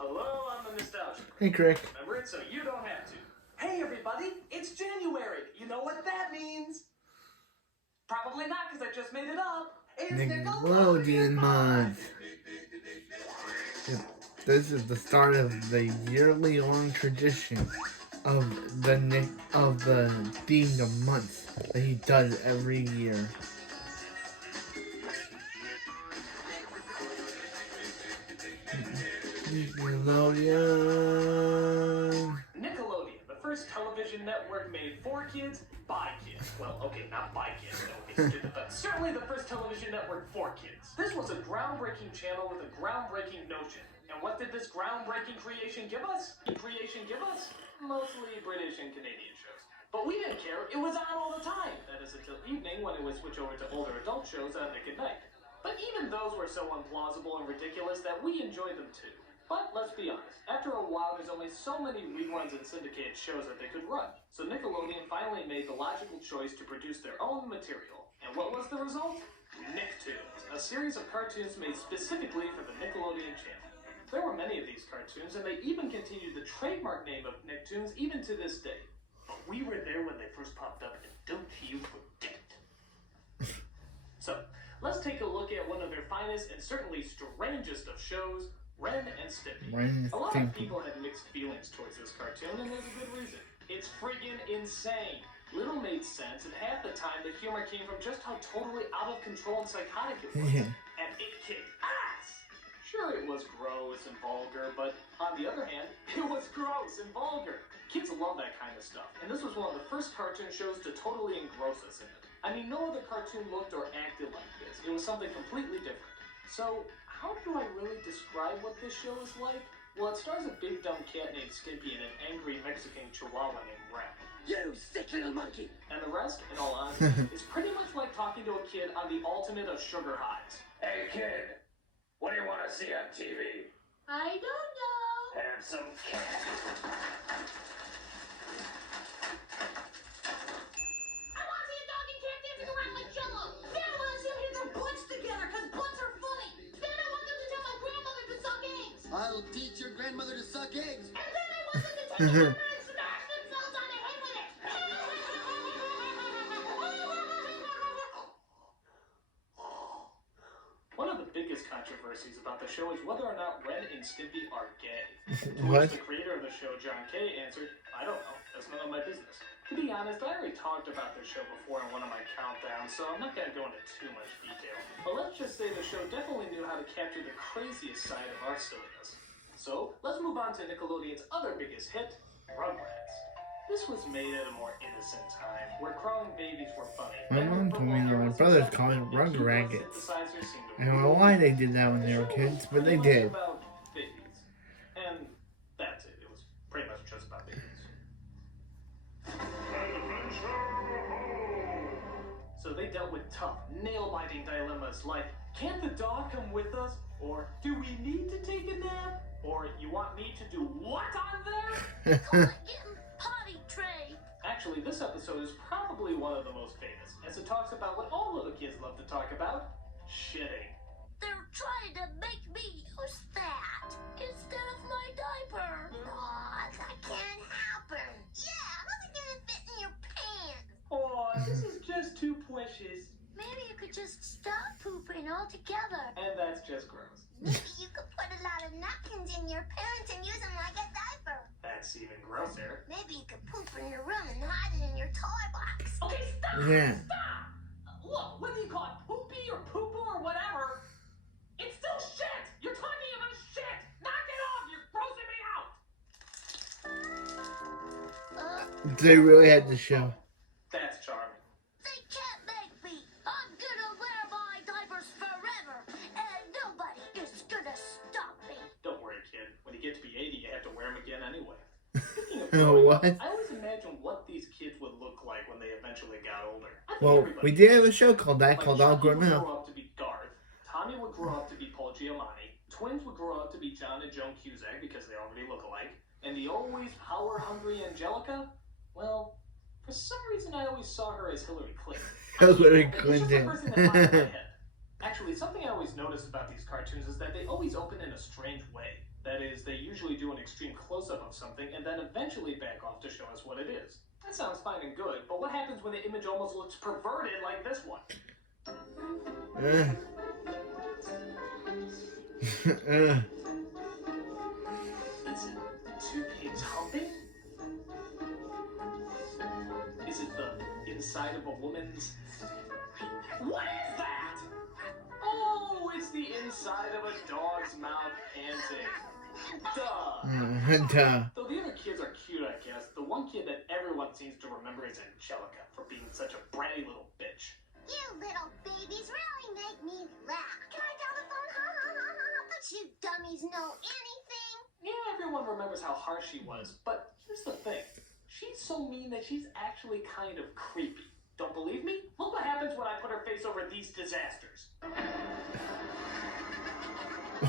Hello, I'm the Nostalgia. Hey, Crick. Remember it so you don't have to. Hey everybody, it's January. You know what that means? Probably not, because I just made it up. It's Nickelodeon month. This is the start of the yearly long tradition of the themed of months that he does every year. Nickelodeon, the first television network made for kids, by kids. Well, okay, not by kids, that would be stupid, but certainly the first television network for kids. This was a groundbreaking channel with a groundbreaking notion. And what did this groundbreaking creation give us? Mostly British and Canadian shows. But we didn't care, it was on all the time. That is until evening when it would switch over to older adult shows on Nick at Night. But even those were so implausible and ridiculous that we enjoyed them too. But let's be honest, after a while there's only so many reruns and syndicated shows that they could run. So Nickelodeon finally made the logical choice to produce their own material. And what was the result? Nicktoons, a series of cartoons made specifically for the Nickelodeon channel. There were many of these cartoons, and they even continued the trademark name of Nicktoons even to this day. But we were there when they first popped up, and don't you forget it. So, let's take a look at one of their finest and certainly strangest of shows, Ren and Stimpy. A lot of people had mixed feelings towards this cartoon, and there's a good reason. It's friggin' insane. Little made sense, and half the time the humor came from just how totally out of control and psychotic it was. And it kicked ass! Sure, it was gross and vulgar, but on the other hand, it was gross and vulgar. Kids love that kind of stuff, and this was one of the first cartoon shows to totally engross us in it. I mean, no other cartoon looked or acted like this. It was something completely different. So, how do I really describe what this show is like? Well, it stars a big dumb cat named Stimpy and an angry Mexican chihuahua named Ren. You sick little monkey! And the rest, in all honesty, is pretty much like talking to a kid on the ultimate of sugar highs. Hey kid, what do you want to see on TV? I don't know. Have some candy. I want to see a dog and cat dancing around like Jello. Then I want to see them hit their butts together because butts are funny. Then I want them to tell my grandmother to suck eggs. I'll teach your grandmother to suck eggs. And then I want them to take a hammer and smash themselves on the head with it. One of the biggest controversies about the show is whether or not Ren and Stimpy are gay. To What? which the creator of the show, John Kay, answered, I don't know, that's none of my business. To be honest, I already talked about this show before in one of my countdowns, so I'm not going to go into too much detail. But let's just say the show definitely knew how to capture the craziest side of our silliness. So, let's move on to Nickelodeon's other biggest hit, Rugrats. This was made at a more innocent time, where crawling babies were funny. My mom told me that my brothers call it Rugrats. I don't know why they did that when they were kids, but they did. About babies. And that's it. It was pretty much just about babies. So they dealt with tough, nail-biting dilemmas like, can't the dog come with us? Or, do we need to take a nap? Or, you want me to do what on there? Potty tray. Actually, this episode is probably one of the most famous, as it talks about what all little kids love to talk about, shitting. They're trying to make me use that instead of my diaper. Aw, that can't happen. Yeah, how's it gonna fit in your pants? Oh, this is just too precious. Maybe you could just stop pooping altogether. And that's just gross. Maybe you could put a lot of napkins in your pants and use them like a diaper. That's even grosser. Maybe you could poop in your room and hide it in your toy box. Okay, stop! Yeah. Stop! Look, whether you call it poopy or poo-poo or whatever, it's still shit! You're talking about shit! Knock it off! You're grossing me out! They really had to show. That's charming. They can't make me. I'm gonna wear my diapers forever, and nobody is gonna stop me. Don't worry, kid. When you get to be 80, you have to wear them again anyway. Speaking of Oh, growing up, what? I always imagine what these kids would look like when they eventually got older. I think Well, everybody we did did. have a show called that, called All Chucky Grown would Up. grow up to be Garth. Tommy would grow up to be Paul Giamatti. Twins would grow up to be John and Joan Cusack because they already look alike. And the always power-hungry Angelica, well, for some reason I always saw her as Hillary Clinton. Hillary It's just the Clinton. first thing that popped in my head. Actually, something I always noticed about these cartoons is that they always open in a strange way. That is, they usually do an extreme close-up of something and then eventually back off to show us what it is. That sounds fine and good, but what happens when the image almost looks perverted like this one? Is it two pigs humping? Is it the inside of a woman's... What is that? Oh, it's the inside of a dog's mouth panting. Duh. Duh. Though the other kids are cute, I guess, the one kid that everyone seems to remember is Angelica for being such a bratty little bitch. You little babies really make me laugh. Can I telephone? Ha ha ha ha ha. But you dummies know anything. Yeah, everyone remembers how harsh she was, but here's the thing. She's so mean that she's actually kind of creepy. Don't believe me? Look what happens when I put her face over these disasters.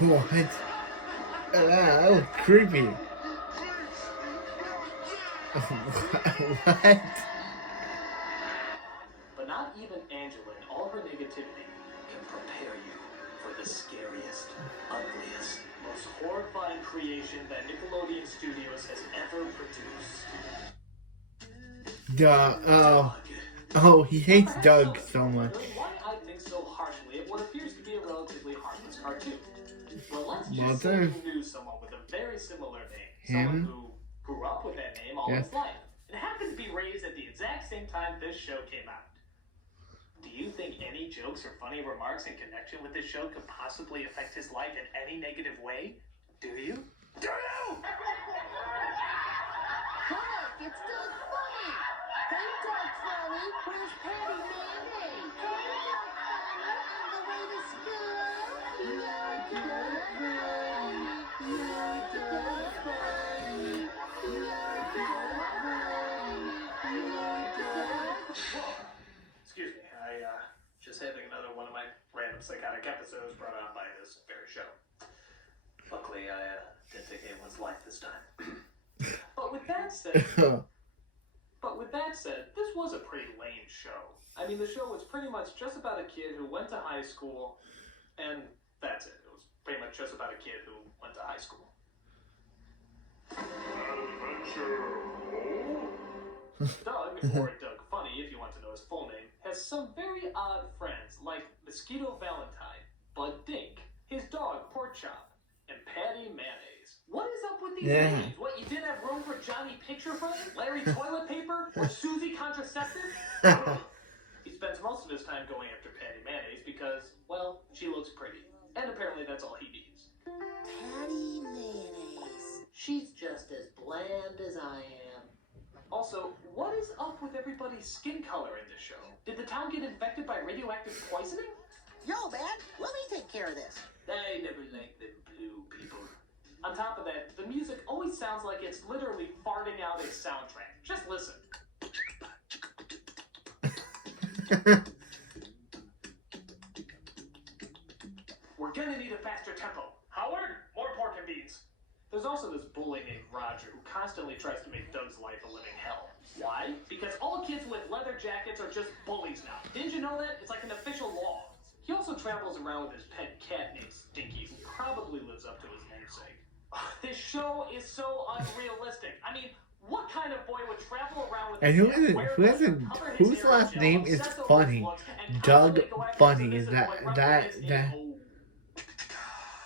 What? That was creepy. What? But not even Angela and all her negativity can prepare you for the scariest, ugliest, most horrifying creation that Nickelodeon Studios has ever produced. Duh. Oh, he hates Doug so much. Why I think so harshly of what appears to be a relatively harmless cartoon? Well, let's Well just say done. you knew someone with a very similar name. Him? Someone who grew up with that name all Yeah. his life. And happened to be raised at the exact same time this show came out. Do you think any jokes or funny remarks in connection with this show could possibly affect his life in any negative way? Do you? Do you? Look, it's Doug Funny. Hey, Doug Funny. Where's Patty Mayonnaise? Hey, Doug Funny. On the way to school? You're Doug Funny. You're Doug Funny. You're Doug Funny. You're Doug. Excuse me, just having another one of my random psychotic episodes brought on by this very show. Luckily, I didn't take anyone's life this time. But with that said, this was a pretty lame show. I mean, the show was pretty much just about a kid who went to high school, and that's it. It was pretty much just about a kid who went to high school. Doug, or Doug Funny, if you want to know his full name, has some very odd friends like Mosquito Valentine, Bud Dink, his dog Pork Chop, and Patty Mayonnaise. What is up with these names? What, you didn't have room for Johnny Picture Frame, Larry Toilet Paper, or Susie Contraceptive? He spends most of his time going after Patty Mayonnaise because, well, she looks pretty. And apparently that's all he needs. Patty Mayonnaise. She's just as bland as I am. Also, what is up with everybody's skin color in this show? Did the town get infected by radioactive poisoning? Yo, man, let me take care of this. I never liked them blue people. On top of that, the music always sounds like it's literally farting out its soundtrack. Just listen. We're gonna need a faster tempo. Howard, more pork and beans. There's also this bully named Roger who constantly tries to make Doug's life a living hell. Why? Because all kids with leather jackets are just bullies now. Didn't you know that? It's like an official law. He also travels around with his pet cat named Stinky, who probably lives up to his namesake. This show is so unrealistic. I mean, what kind of boy would travel around with And whose last name is Funny? Doug Funny. Is that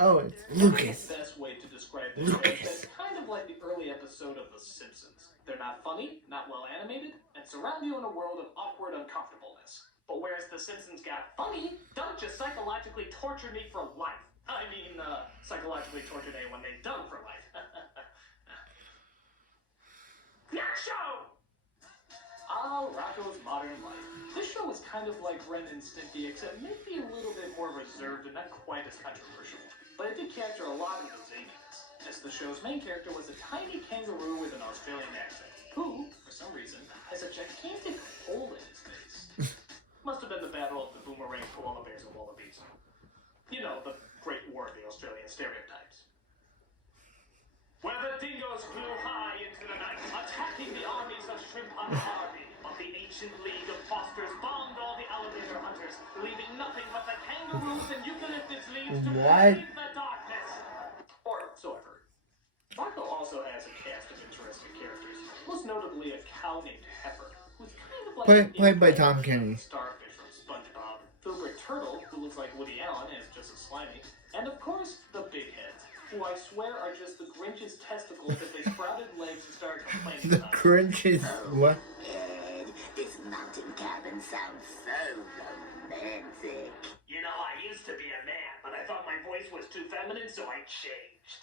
Oh, it's Lucas. The best way to describe this show is kind of like the early episode of The Simpsons. They're not funny, not well animated, and surround you in a world of awkward uncomfortableness. But whereas The Simpsons got funny, Doug just psychologically tortured me for life. I mean, psychologically tortured anyone named Doug for life. Next show! Rocco's Modern Life. This show is kind of like Ren and Stimpy, except maybe a little bit more reserved and not quite as controversial. But it did capture a lot of the zaniness, as the show's main character was a tiny kangaroo with an Australian accent, who, for some reason, has a gigantic hole in his face. Must have been the battle of the boomerang koala bears and wallabies. You know, the great war of the Australian stereotypes. Where the dingoes flew high into the night, attacking the armies of shrimp and Harvey, but the ancient league of fosters bombed all the alligator hunters, leaving nothing but the kangaroos and eucalyptus leaves to What? brave the darkness. Or so I've heard. also has a cast of interesting characters, most notably a cow named Heifer, who's kind of like Played by Tom Kenny. Starfish from SpongeBob, Filbert Turtle, who looks like Woody Allen and is just as slimy, and of course the Big Heads, who I swear are just the Grinch's testicles if they sprouted legs and started complaining The about it. Grinch is what? Ed, this mountain cabin sounds so romantic. You know, I used to be a man, but I thought my voice was too feminine, so I changed.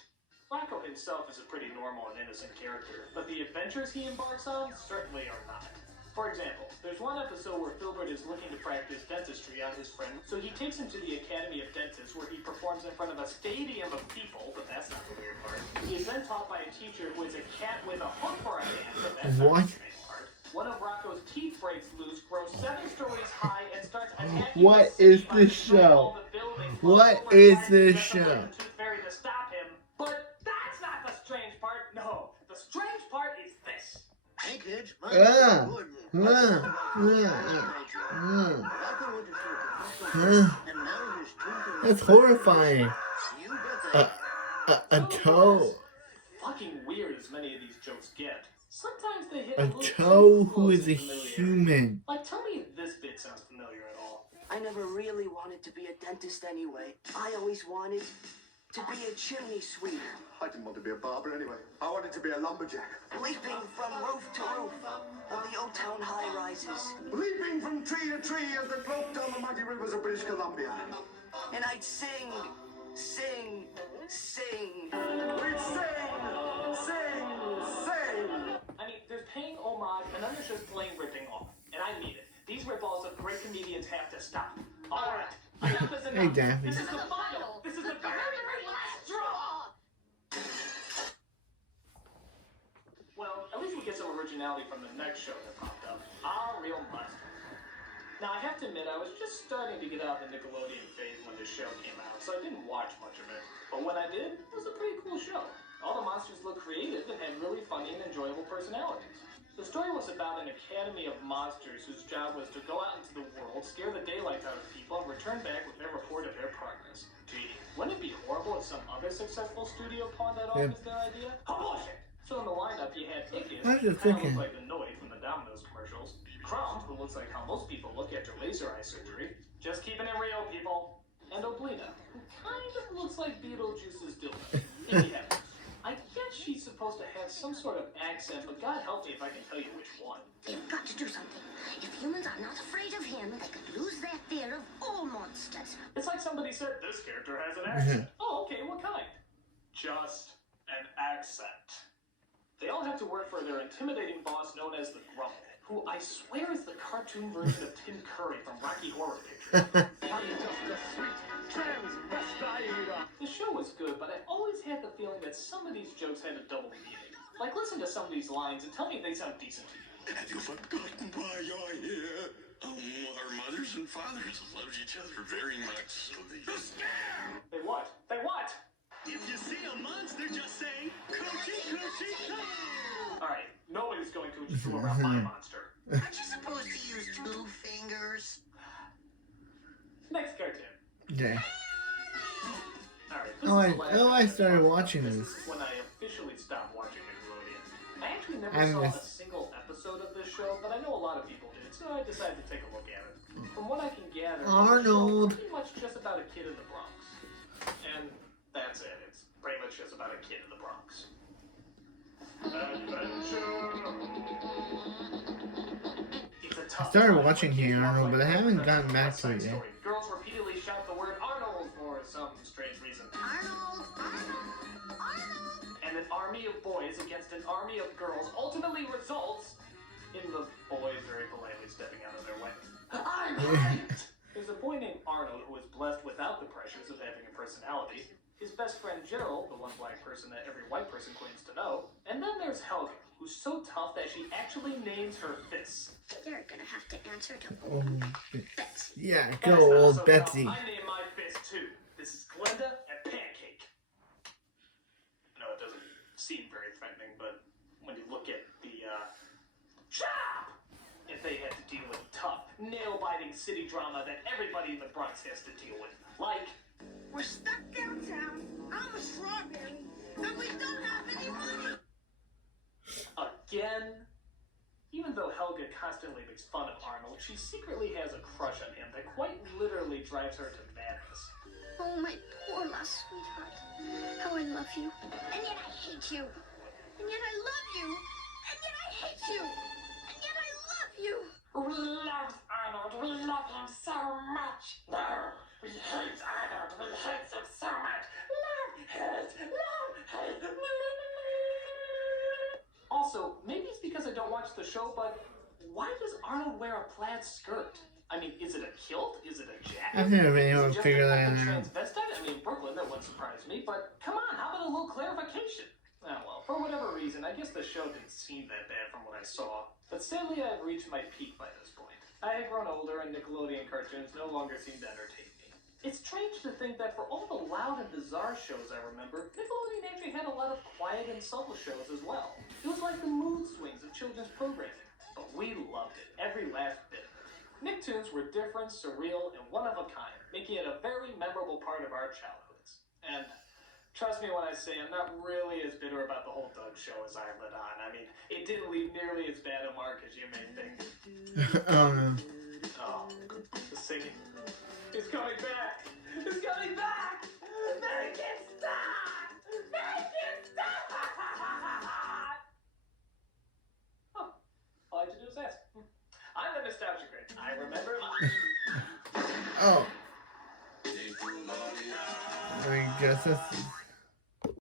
Rocco himself is a pretty normal and innocent character, but the adventures he embarks on certainly are not. For example, there's one episode where Filbert is looking to practice dentistry on his friend, so he takes him to the Academy of Dentists where he performs in front of a stadium of people, but that's not the weird part. He is then taught by a teacher who is a cat with a hook for a hand, but that's not What? the strange part. One of Rocco's teeth breaks loose, grows 7 stories high, and starts attacking What the is city by this destroying all show? the buildings What while Filbert is tries to this get the show? Tooth Fairy to stop him. But that's not the strange part. No, the strange part is this. Hey kids, my Ah. name's Gordon. And now his tooth That's horrifying. You bet that. A toe. Fucking weird as many of these jokes get. Sometimes they hit A little toe too who close is to a familiarity. human. Like, tell me if this bit sounds familiar at all. I never really wanted to be a dentist anyway. I always wanted to be a chimney sweep, I didn't want to be a barber anyway. I wanted to be a lumberjack. leaping from roof to roof of the Old Town high rises. Leaping from tree to tree as they float down the mighty rivers of British Columbia. And I'd sing, sing, sing. We'd sing, sing, sing. I mean, there's paying homage, and then there's just plain ripping off. And I mean it. These rip-offs of great comedians have to stop. Alright, enough is enough. Hey, Daffy. This is the final. This is the very, very last straw. Well, at least we get some originality from the next show that popped up. Our Real Monster. Now, I have to admit, I was just starting to get out of the Nickelodeon phase when this show came out, so I didn't watch much of it. But when I did, it was a pretty cool show. All the monsters looked creative and had really funny and enjoyable personalities. The story was about an academy of monsters whose job was to go out into the world, scare the daylights out of people, and return back with their report of their progress. Gee, wouldn't it be horrible if some other successful studio pawned that off Yeah. as their idea? Oh, bullshit! So in the lineup, you had Ickis, I was who just kind of thinking. looks like the Noid from the Domino's commercials. Crumb, who looks like how most people look after laser eye surgery. Just keeping it real, people. And Oblina, who kind of looks like Beetlejuice's dildo. Maybe heaven. I guess she's supposed to have some sort of accent, but God help me if I can tell you which one. They've got to do something. If humans are not afraid of him, they could lose their fear of all monsters. It's like somebody said, this character has an accent. Oh, okay, what kind? Just an accent. They all have to work for their intimidating boss known as the Grump, who I swear is the cartoon version of Tim Curry from Rocky Horror Picture. The show was good, but I always had the feeling that some of these jokes had a double meaning. Like, listen to some of these lines and tell me if they sound decent to you. Have you forgotten why you're here? Our mothers and fathers loved each other very much, so they... They what? They what? If you see a monster, just say, Coochie, Coochie, Coo! Alright, nobody's going to around my monster. Aren't you supposed to use 2 fingers? Next cartoon. Okay. Alright, I started watching this. this. Is when I officially stopped watching Nickelodeon. I actually never I saw missed- a single episode of this show, but I know a lot of people did, so I decided to take a look at it. From what I can gather, Arnold. it's pretty much just about a kid in the Bronx. And that's it. It's pretty much just about a kid in the Bronx. It's a tough I started time watching when kids here, walk Arnold, like but I that. haven't That's gotten a back West to it Side yet. Story. Girls repeatedly shout the word Arnold for some strange reason. Arnold! Arnold! Arnold! And an army of boys against an army of girls ultimately results in the boys very politely stepping out of their way. I'm right! There's a boy named Arnold who is blessed without the pressures of having a personality. His best friend Gerald, the one black person that every white person claims to know. And then there's Helga, who's so tough that she actually names her fists. You're gonna have to answer to Oh, Betsy. yeah, That's go not old so Betsy. tough. I name my fist too. This is Glenda and Pancake. No, it doesn't seem very threatening, but when you look at the, chop! If they had to deal with tough, nail-biting city drama that everybody in the Bronx has to deal with. Like, We're stuck downtown. I'm a strawberry, and we don't have any money. again? Even though Helga constantly makes fun of Arnold, she secretly has a crush on him that quite literally drives her to madness. Oh, my poor lost sweetheart. How I love you. And yet I hate you. And yet I love you. And yet I hate you. And yet I love you. We love Arnold. We love him so much. No, we hate Arnold. We hate him so much. Love, hate, love, hate. Also, maybe it's because I don't watch the show, but why does Arnold wear a plaid skirt? I mean, is it a kilt? Is it a jacket? I've never been Is able it to just figure a that fucking out. transvestite? I mean, Brooklyn, that wouldn't surprise me, but come on, how about a little clarification? Oh well, for whatever reason, I guess the show didn't seem that bad from what I saw. But sadly, I've reached my peak by this point. I had grown older, and Nickelodeon cartoons no longer seemed to entertain me. It's strange to think that for all the loud and bizarre shows I remember, Nickelodeon actually had a lot of quiet and subtle shows as well. It was like the mood swings of children's programming. But we loved it, every last bit of it. Nicktoons were different, surreal, and one of a kind, making it a very memorable part of our childhoods. And trust me when I say I'm not really as bitter about the whole Doug show as I let on. I mean, it didn't leave nearly as bad a mark as you may think. Oh no. Oh, the singing. It's coming back! It's coming back! Make it stop! Make it stop! Oh, all I have to do is ask. I'm the nostalgia critic. I remember. Oh. I guess that's